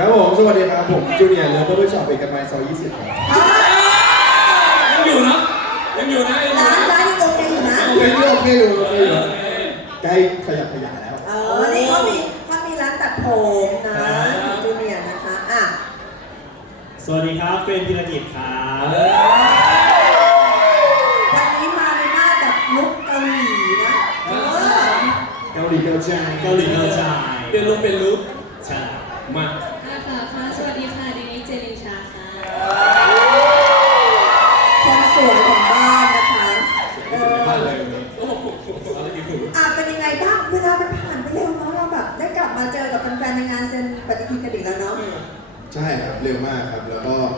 ครับผมสวัสดีครับผมจูเนียร์เลิฟเบอร์ช็อปเอกมัยซอย20ครับอะยังอยู่เนอะยังอยู่นะยังอยู่ร้านนะร้านยังโอเคอยู่นะโอโอเคเคโอเคอยู่โอเคอยู่โอเคใกล้ขยับขยายแล้ว เออนี่เขามีเขามีร้านตัดผมนะจูเนียร์นะคะอะสวัสดีครับเฟรนพิรกิจครับเออวันนี้มาในหน้าแบบลุคเกาหลีนะเออเกาหลีเกาใจเกาหลีเกาใจเปลี่ยนลุคเป็นลุค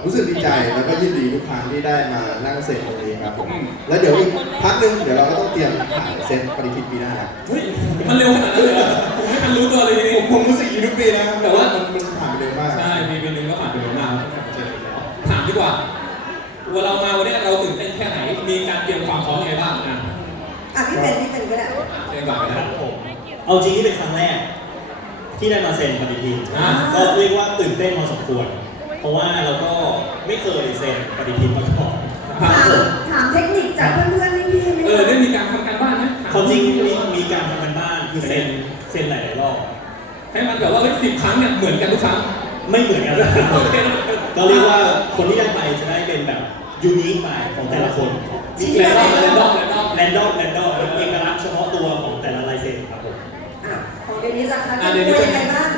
รับแล้วก็รู้สึกดีใจแล้วก็ยินดีทุกครั้งที่ได้มานั่งเซ็นตรงนี้ครับผมแล้วเดี๋ยวอีกพักหนึงเดี๋ยวเราก็ต้องเตรียมถ่ายเซ็นปฏิทินปีหน้าเฮ้ยมันเร็วขนาดนั้นเลยเหรอผมไม่ทันรู้ตัวเลยทีนี้ผมผมรู้สึกอย่างนี้ทุกปีนะครับแต่ว่ามันมันผ่านไปเร็วมาก ใช่ปีปีหนึงก็ผ่านไปเร็วมากแล้วก็เจอกันแล้วถามดีกว่าว่าเรามาวันนี้เราตื่นเต้นแค่ไหน มีการเตรียมความพร้อมยังไงบ้างอะอะพี่เป็นพี่เป็นก็ได้เตรียมก่อนคนะรับผมเอาจริงที่เป็นครั้งแรกที่ได้มาเซ็นปฏิทินอ่า ก็เรียกว่าตื่นเต้นพอสมควร เพราะว่าเราก็ไม่เคยเซ็นปฏิทินมาก่อนคถารับมผมถามเทคนิคจากเพื่อนๆพี่ๆไหมเออได้มีการทำการบ้านไหมความจริงมีมีการทำกันบ้านคือเซ็นเซ็นหลายๆรอบให้มันแบบว่าสิบครั้งเนี่ยเหมือนกันทุกครั้งไม่เหมือนกันนะครับก็เรียกว่าคนที่ได้ไปจะได้เป็นแบบยูนิคไปของแต่ละคนแรนดอมแรนดอมแรนดอมแรนดอมแรนดอมเอกลักษณ์เฉพาะตัวของแต่ละลายเซ็นครับผมอะของเดนิสล่ะคะอะจะเดนิคุสยยังไงบ้าง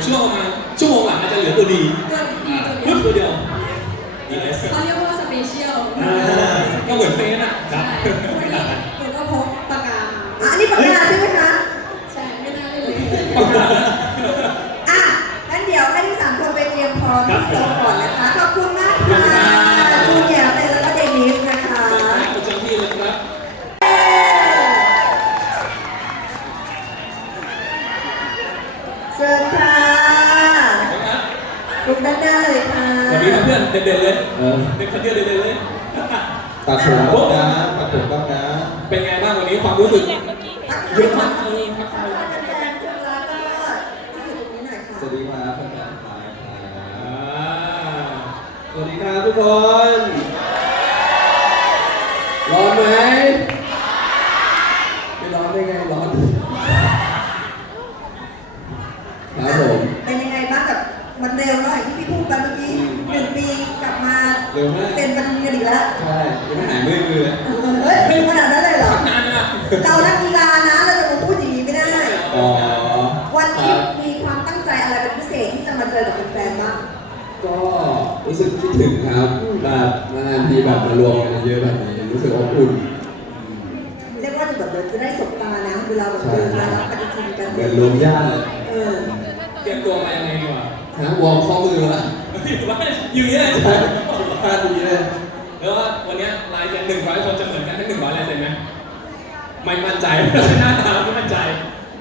เดี๋ยวช่วงประมาณชั่วโมงหลังอาจจะเหลือตัวดีตัวดีตัวปึ๊บเดีตัวยวเดียวดีเอสเขาเรียกว่าสเปเชียลอ่าก็เหมือนเฟนอะใช่วันนี้หนูก็พกปากกา อะอันนี้ปากกาใช่ไหมคะ ใช่ ไม่น่าเลย อะงั้นเดี๋ยวให้ทั้งสามคนไปเตรียมพร้อมที่โต๊ะก่อนนะคะ ขอบคุณมากค่ะจูเนียร์เป็นแล้วก็เดนิสนะคะ ประจำที่เลยครับ เชิญค่ะ นะครับ ลุกด้านหน้าเลยค่ะ สวัสดีครับเพื่อนเด่นๆเลย เด็กคนเดียวเด่นๆเลยตัดผมบ้างนะตัดผมบ้างนะ เป็นไงบ้างวันนี้ความรู้สึกเยอะมากเลยครับแฟนๆคนรักก็ที่อยู่ตรงนี้หน่อยค่ะสวัสดีครับแฟนๆสวัสดีครับทุกคน ร้อนไหมไม่ร้อนได้ไงร้อน ครับผม เป็นยังไงบ้างกับมันเร็วเนาะอย่างที่พี่พูดไปเมื่อกี้หนึ่งปีกลับมา เร็วมาก เป็นบันเทิงอีกแล้ว ใช่ยังไม่หายเมื่อยมือเลย เฮ้ยเป็นขนาดนั้นเลยเหรอ นานนะ เรานักกีฬานะเราจะมาพูดอย่างนี้ไม่ได้ อ๋อ วัน ค นี้ รับ มีความตั้งใจอะไรเป็นพิเศษที่จะมาเจอกับแฟนๆบ้าง ก็ รู้สึกคิดถึงครับแบบนานๆทีแบบมารวมกันเยอะแบบนี้ รู้สึกอบอุ่นเรียกว่าจะแบบเดินจะได้สบตานะเวลาแบบเดินมารับปฏิทินกันเหมือนรวมญาติเลยเออเตรียมตัวมายังไงดีวะนะวอร์มข้อมือละอยู่นี่เลยใช่พลาดดีเลยแล้วว่าวันนี้ลายเซ็นหนึ่งร้อยคนจะเหมือนกันทั้งหนึ่งร้อยลายเซ็นไหมไม่มั่นใจหน้าตาไม่มั่นใจ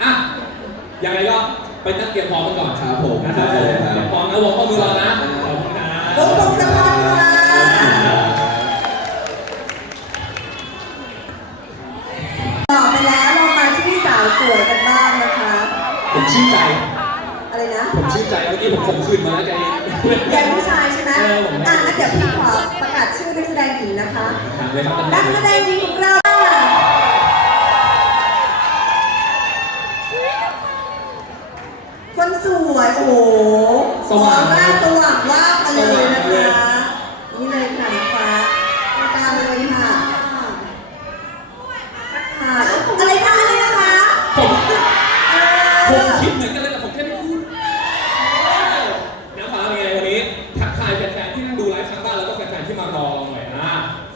อะยังไงก็ไปตั้งเตรียมพร้อมกันก่อนครับผมนะคครัรับบผมคเตรีรัยบมพร้อมนะวงข้อมือเรานะ ขอบคุณนะโอ้ขอบคุณมากค่ะต่อไปแล้วเรามาที่สาวสวยกันบ้างนะคะ ผมชื่นใจ อะไรนะผมชื่นใจเมื่อกี้ผมข่มขืนมาแล้วใจแกเป็นผู้ชายใช่ไหมเออผม อะงั้นเดี๋ยวพี่ขอประกาศชื่อนักแสดงหญิงนะคะ ถามเลยครับนักแสดงหญิงของเรา วยโอ้โหสว่างออร่าสว่างว่าบมาเลยนะคะ นี่เลยค่ะนะคะตามเลยค่ะค่ะอะไรนะอะไรนะคะ ผม เอ ผม อ คิดเหมือนกันเลยแต่ผมแค่ไม่พูดน้ำฟ้าเป็นไงวันนี้ ทักทายแฟนๆที่นั่งดูไลฟ์ทางบ้านแล้วก็แฟนๆที่มารอเราหน่อยนะ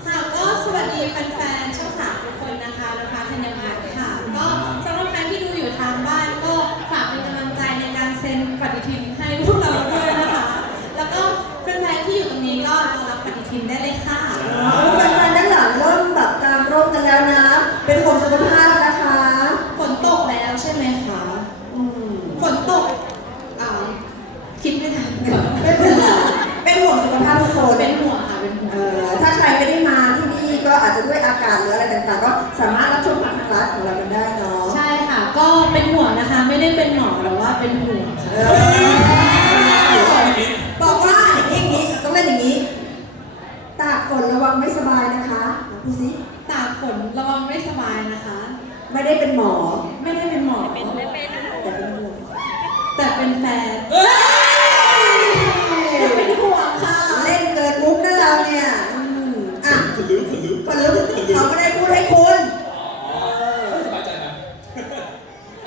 ค่ะก็สวัสดีแฟนๆช่องสามทุกคนนะคะนะคะธัญพัฒน์ค่ะ ก็สำหรับใครที่ดูอยู่ทางบ้านก็ฝากเป็นกำลังใจในการเซ็นปฏิทินให้พวกเราด้วยนะคะ แล้วก็แฟนๆที่อยู่ตรงนี้ก็รอรับปฏิทินได้เลยค่ะ ขภาพนะคะ ฝนตกแล้วใช่ไหมคะ อืม ฝนตกอ่าคิดไม่ทัน เป็นห่วงเป็นห่วงสุขภาพทุกคน เป็นห่วงค่ะเป็นห่วง เอ่อถ้าใครไม่ได้มาที่นี่ก็อาจจะด้วยอากาศหรืออะไรต่างๆ ก็สามารถรับชมผ่านทางไลฟ์ของเรากันได้เนาะ ใช่ค่ะ ก็เป็นห่วงนะคะ ไม่ได้เป็นหมอแต่ว่าเป็นห่วง เอ ค่ะ อ บอกว่าอย่างนี้อย่างนี้ต้องเล่นอย่างนี้ ตากฝนระวังไม่สบายนะคะพูดสิตากฝนระวังไม่สบายนะคะ ไม่ได้เป็นหมอ ไม่ได้เป็นหมอ แต่เป็นห่วงแต่เป็นแฟน เอ้ย เป็นห่วงค่ะ เล่นเกินมุกนะเราเนี่ยอืมอะ สลืมสลืม คนรู้เขาก็ได้พูดให้คุณ อ๋อสบายใจไหม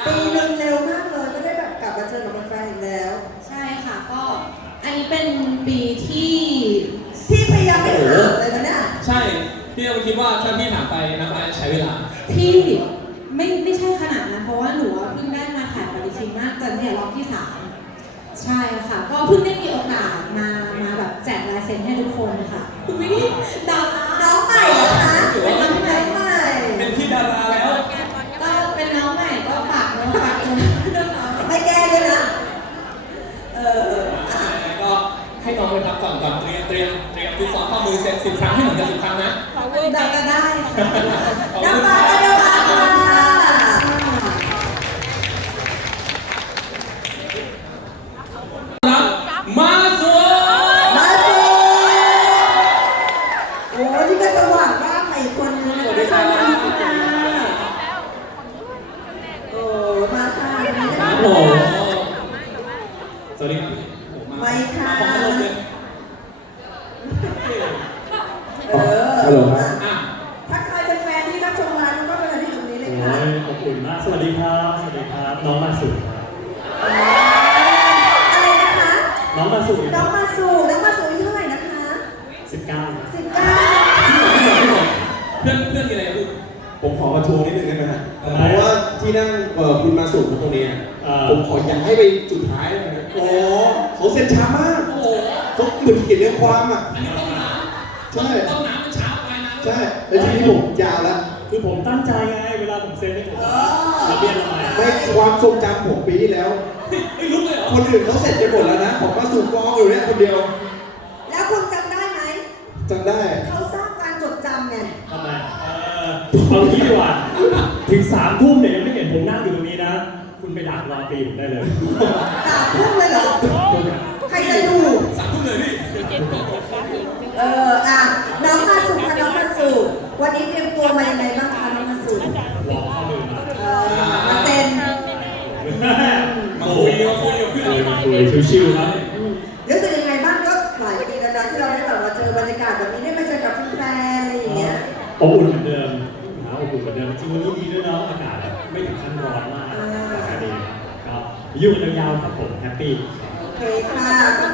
ปีหนึ่งเร็วมากเลยก็ได้แบบกลับมาเจอกับแฟนๆอีกแล้ว ใช่ค่ะ ก็ อันนี้เป็นปีที่ ที่พยายามไม่ถามเลยนะเนี่ย ใช่ พี่เราคิดว่าถ้าพี่ถามไปนะไปใช้เวลา ที่ไม่ไม่ใช่ขนาดนั้นเพราะว่าหนูอะเพิ่งได้มาถ่ายปฏิทินมากจนเนี่ย รอบที่สามใช่ค่ะ ก็เพิ่งได้มีโอกาสมามาแบบแจกลายเซ็นให้ทุกคนค่ะอุ้ยดาราน้องใหม่เหรอคะถือว่าน้องใหม่ใหม่เป็นพี่ดาราแล้ว ก็เป็นน้องใหม่ก็ฝากน้องฝากคนด้วยค่ะไม่แก้ด้วยนะเอออะก็ให้น้องไปพักก่อนก่อนเตรียมเตรียมเตรียมฟิตซ้อมข้อมือเสร็จสิบครั้งให้เหมือนกันสิบครั้งนะได้ก็ได้ค่ะขอบน้ำคุณปลาคก็รับเดี๋ยวมาค่ะ รับมาสว มาสู่โอ้นี่ก็สว่างมากใหม่อีกคนนึง สวัสดีครับ โอ้มาค่ะวันนี้ ค นะ รับผมสวัสดีครับโอ้โหมา ไม่ค่ะ ขอบคุณเลย เออ ฮัลโหลครับ อะ ทักทายแฟนๆที่รับชมไลฟ์แล้วก็เป็นที่ตรงนี้เลย โอ้ ค่ะ ยอบอุ่นมาก สวัสดีครับ สวัสดีครับ น้องมาสุครับ อะไรนะคะ น้องมาสุน้องมาสู่น้องมาสู่อายุเท่าไหร่นะคะสิบเก้าสิบเก้าเพื่อนเพื่อนมีอะไรพูดผมขอประท้วงนิดนึงได้ไหมฮะเพราะว่าที่นั่งเอ่อคุณมาสูงตรงนี้อะเอ่อผมขออยากให้ไปจุดท้ายเลยนะโอ้เขาเซ็นช้ามากโอ้โหเขาเหมือนเขียนเรื่องความอะ อันนี้ต้องน้ำใช่ ต้องน้ำมันเช้าไปนะใช่แล้วทีนี้ผมยาวแล้ว คือผมตั้งใจไงเวลาผมเซ็นให้ผมเอระเบียนละไมไม่ความทรงจำผมปีที่แล้วเฮ้ยลุกเลยเหรอ คนอื่นเขาเสร็จไปหมดแล้วนะผมมาสูงกองอยู่เนี่ยคนเดียวแล้วคุณจำได้ไหมจำได้เขาสร้างการจดจำไงทำไมเออเอางี้ดีกว่า ถึงสามทุ่มเนี่ยยังไม่เห็นผมนั่งอยู่ตรงนี้นะ คุณไปดักรอตีผมได้เลยสามทุ่มเลยเหรอ ใครจะดูสามทุ่มเลยพี่เอออะน้องมาสู่ค่ะน้องมาสู่วันนี้เตรียมตัวมายังไงบ้างคะน้องมาสู่ รอข้อมือมา เออ มาเซ็น มาคุยมาคุยกับเพื่อน คุยคุยชิวๆครับอืมรู้สึกยังไงบ้างก็หลายปีแล้วนะที่เราได้แบบมาเจอบรรยากาศแบบนี้ได้มาเจอกับแฟนๆอะไรอย่างเงี้ยอบอุ่นเหมือนเดิมนะอบอุ่นเหมือนเดิมจริงวันนี้ดีด้วยเนาะอากาศแบบไม่ถึงขั้นร้อนมากอ่าอากาศดีก็อยู่กันยาวๆครับผมแฮปปี้โอเคค่ะ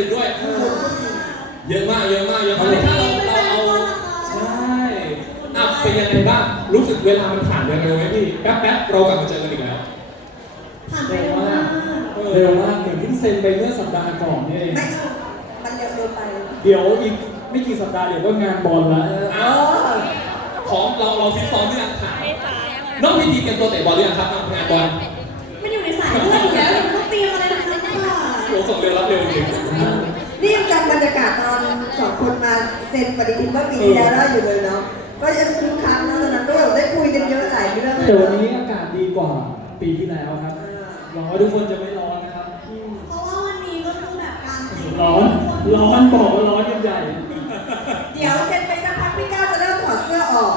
างข้างในตึกด้วย เยอะมากเยอะมากเยอะมากถ้าเราเราเอาใช่อะเป็นยังไงบ้าง รู้สึกเวลามันผ่านไปเร็วไหมพี่ แป๊บแป๊บๆเรากลับมาเจอกันอีกแล้ว ผ่านไปเร็วเร็วมามากกเร็วมากเหมือนเพิ่งเซ็นไปเมื่อสัปดาห์ก่อนนี่เองไม่เอามันเร็วเกินไปเดี๋ยวอีกไม่กี่สัปดาห์เดี๋ยวก็งานบอลแล้วอ้าวของเราเราฟิตซ้อมหรือยังถามน้องพีทีเตรียมตัวเตะบอลหรือยังครับงานบอล บรรยากาศตอนสองคนมาเซ็นปฏิทินเมื่อปีที่แล้วได้อยู่เลยเนาะ ก็ยังคึกคักเนอะตอนนั้นก็แบบได้คุยกันเยอะหลายเรื่องเลยแต่วันนี้อากาศดีกว่าปีที่แล้วครับเอหวังว่าทุกคนจะไม่ร้อนนะครับ เพราะว่าวันนี้ก็คือแบบการเต้นร้อน ร้อนบอกว่าร้อนกันใหญ่ เดี๋ยวเซ็นไปสักพักพี่ก้าวจะเริ่มถอดเสื้อออก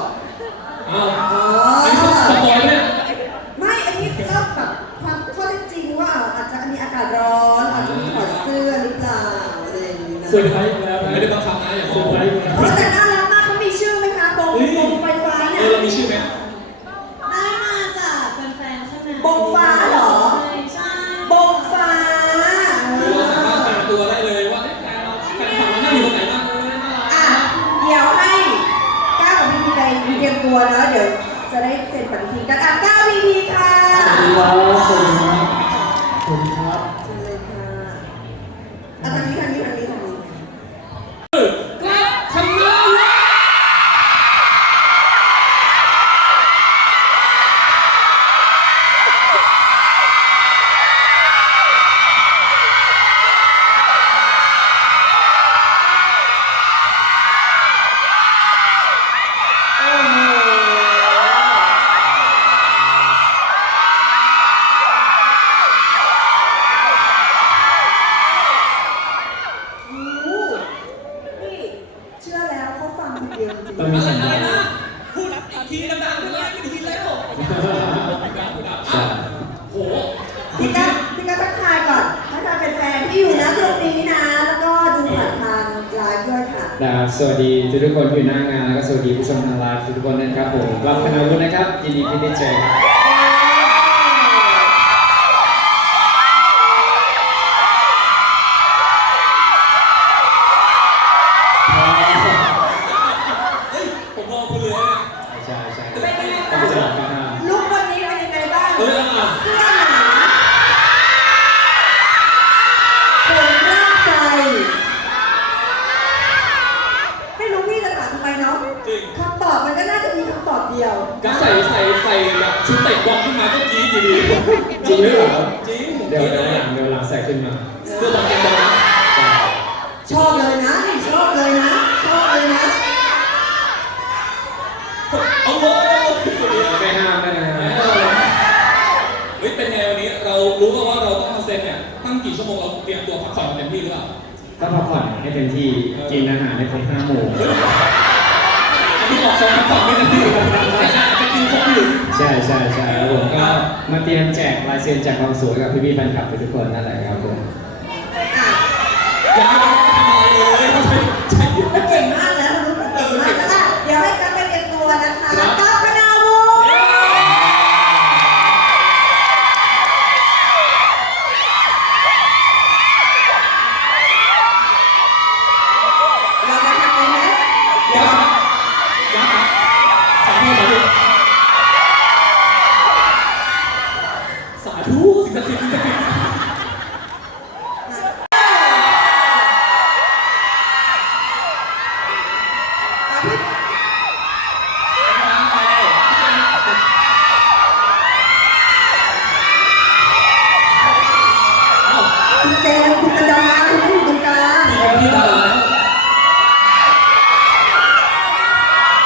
อ้าวอ๋อ ไอ้สปอยล์เนี่ยไม่ อันนี้ก็แบบความข้อเท็จจริงว่าอาจจะอันนี้อากาศร้อนอาจจะมีถอดเสื้อ เซอร์ไพรส์อีกแล้วผมนะไม่ได้บังคับนะอย่าเซมอองร์ไพรส์อีกแล้วโอ้แต่น่ารักมากเขามีชื่อไหมคะบงบงไฟฟ้าเอเนี่ยอเรามีชื่อไหมได้มาจากแฟนๆใช่ไหมบงฟ้าเหรอใช่ใช่บงฟ้าคือเราสามารถแต่งตัวได้เลยว่าเอ๊ะแฟนเราแฟนคลับเราหน้าอยู่ตรงไหนบ้างเออน่ารักอะเดี๋ยวให้ก้าวกับพีพีไปเตรียมตัวนะเดี๋ยวจะได้เซ็นปฏิทินกันอะก้าวพีพีค่ะสวัสดีครับสวัสดีครับสวัสดีครับเชิญเลยค่ะอะทางนี้ทางนี้ทางนี้ทาง ต้องๆมีอะไรสัญอะไรญาณนะพูดอีกทีดังๆเลยไม่ได้ยินแล้วโอ้โหพี่ก้าพี่ก้าทักทายก่อนทักทายแฟนๆที่อยู่นะตรงนี้นะ แล้วก็ดูผ่านทางไลฟ์ด้วยค่ะนะครับสวัสดีทุกๆคนที่อยู่หน้างานแล้วก็สวัสดีผู้ชมทางไลฟ์ทุกๆคนนะครับผมรับคณาวุฒินะครับยินดีที่ได้เจอครับ เฮ้ยผมรอคุณเลยเนี่ย ใช่ใช่ เป็นยังไง ก็ บ้าง จะรับกันห้า ลุควันนี้เป็นยังไงบ้าง เฮ้ยอะ เสื้อหนาผมรากใจไม่รู้พี่จะถามทำไมเนาะ จริง คำตอบมันก็น่าจะมีคำตอบเดียว ก็ใส่ใส่ใส่แบบชุดเตะบอลขึ้นมาก็กรี๊ดอยู่ดี จริงหรือเปล่า จริงผมก เดี๋ยว รี๊ด เดี๋ยว เล ห ย ลังเดี๋ยวหลังใส่ขึ้นมา เสื้อบอลเกมบอลนะ ใช่ ชอบเลยนะนี่ชอบเลยนะ ชอบเลยนะ เอาเลย ไม่ห้ามไม่นะ เฮ้ยเป็นไงวัน นี้เรารู้กันว่าเราต้องมาเซ็นเนี่ยตั้งกี่ชั่วโมงเราเตรียมตัวพักผ่อนกันเต็มที่หรือเปล่าต้องพักผ่อนให้เต็มที่กินอาหารให้ครบห้าหมู่อันนี้ออกซองพักผ่อนไม่เต็มที่แต่อาจจะกินครบอยู่ใช่ใช่ใช่แล้วผมก็มาเตรียมแจกลายเซ็นแจกความสวยกับพี่ๆแฟนคลับทุกคนนั่นแหละครับผมอะอย่าให้เราทำอะไรเลยเขาใช้ใช้ เก่งมากแล้วรู้สึกเก่งมากแล้วอะเดี๋ยวให้กันไปเตรียมตัวนะคะก้าวคณาวุฒิเรามาทำเลยไหม เดี๋ยวนะเดี๋ยวนะสาธุสาธุสาธุสิ่งศักดิ์สิทธิ์สิ่งศักดิ์สิทธิ์ อะพี่ เอ้า คุณเจมส์คุณกัญญาณคุณอยู่ตรงกลาง มีคนที่ดาราแล้ว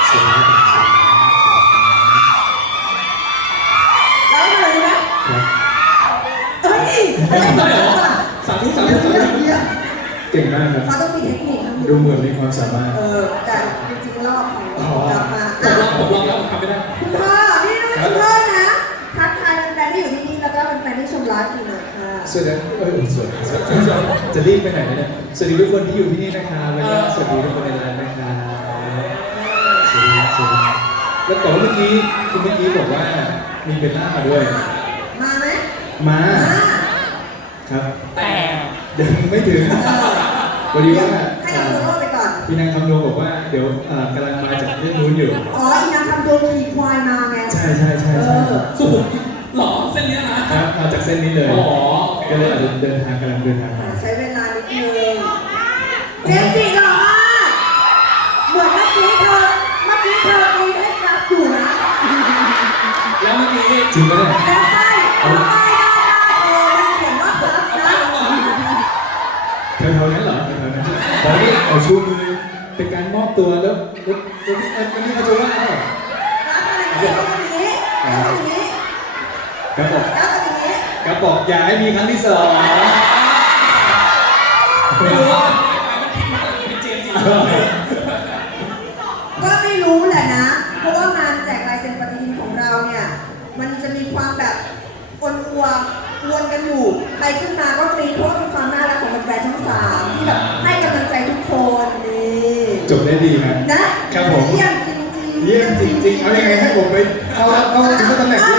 สวยมากสวยมากสวยมาก แล้วอะไรนะ ครับ เฮ้ยอะไร ได้ แบบ เหรอ นี้อะ สาธุสาธุสาธุ เดี๋ยว เก่งมากครับเขาต้องมีเทคนิคนะดูเหมือนมีความสามารถ เออแต่จริงๆรอบของกลับมาผมลอะองผมลองแล้วผมทำไม่ได้คุณพ่อนี่นะคุณพ่อนะ ทักทายแฟนๆที่อยู่ที่นี่แล้วก็แฟนๆที่ชมไลฟ์อยู่หน่อยค่ะสวัสดีเออสวัสดีสวัสดีสวัสดีจะรีบไปไหนเนี่ยสวัสดีทุกคนที่อยู่ที่นี่นะครับแล้วก็สวัสดีทุกคนในไลน์นะครับสวัสดีครับสวัสดีครับแล้วก่อนเมื่อกี้คุณเมื่อกี้บอกว่ามีเบลล่ามาด้วย มาไหมมามาครับ แต่ยังไม่ถึงพอดี ว่าให้เราโซโล่ไปก่อน พี่นางคำนวณบอกว่าเดี๋ยวเอ่อกำลังมาจากเรื่องนู้นอยู่ อ๋ออีนางทำตัวขี่ควายมาไง ใช่ใช่ใช่เอใช่อสุขุมหรอเส้นเนี้ยนะครับมาจากเส้นนี้เลย อ๋อก็เลยอาจจะเดินทางกำลังเดินทางมาใช้เวลานิดนึงเจมส์จีหล่อมากเหมือนเมื่อกี้เธอ เมื่อกี้เธอคุยให้รับอยู่นะแล้วเมื่อกี้จริงปะเนี่ย แล้ว เอาชูมืเป็นการมอบตัวแล้วแล้วแล้นี่อราจะว่าอะไรกระบอกกระบอกอย่าให้มีครั้งที่สอง ริงๆเอายังไงให้ผมไปเข้าเข้าตำแหน่งนี้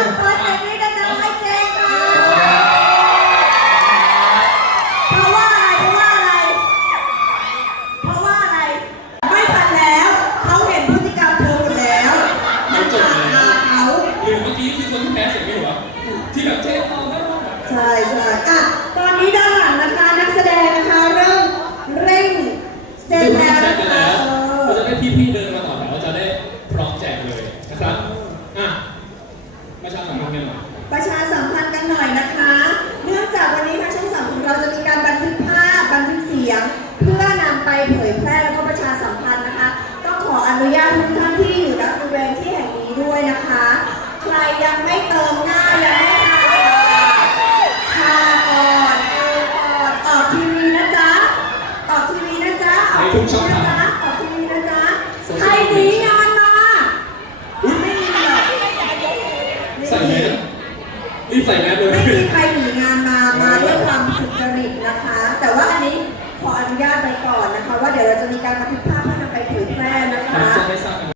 ทุกท่านที่อยู่ณบริเวณที่แห่งนี้ด้วยนะคะ ใครยังไม่เติมหน้ายังไม่ทาทาก่อนเออก่อนออกทีวีนะจ๊ะออกทีวีนะจ๊ะออกทีวีนะจ๊ะ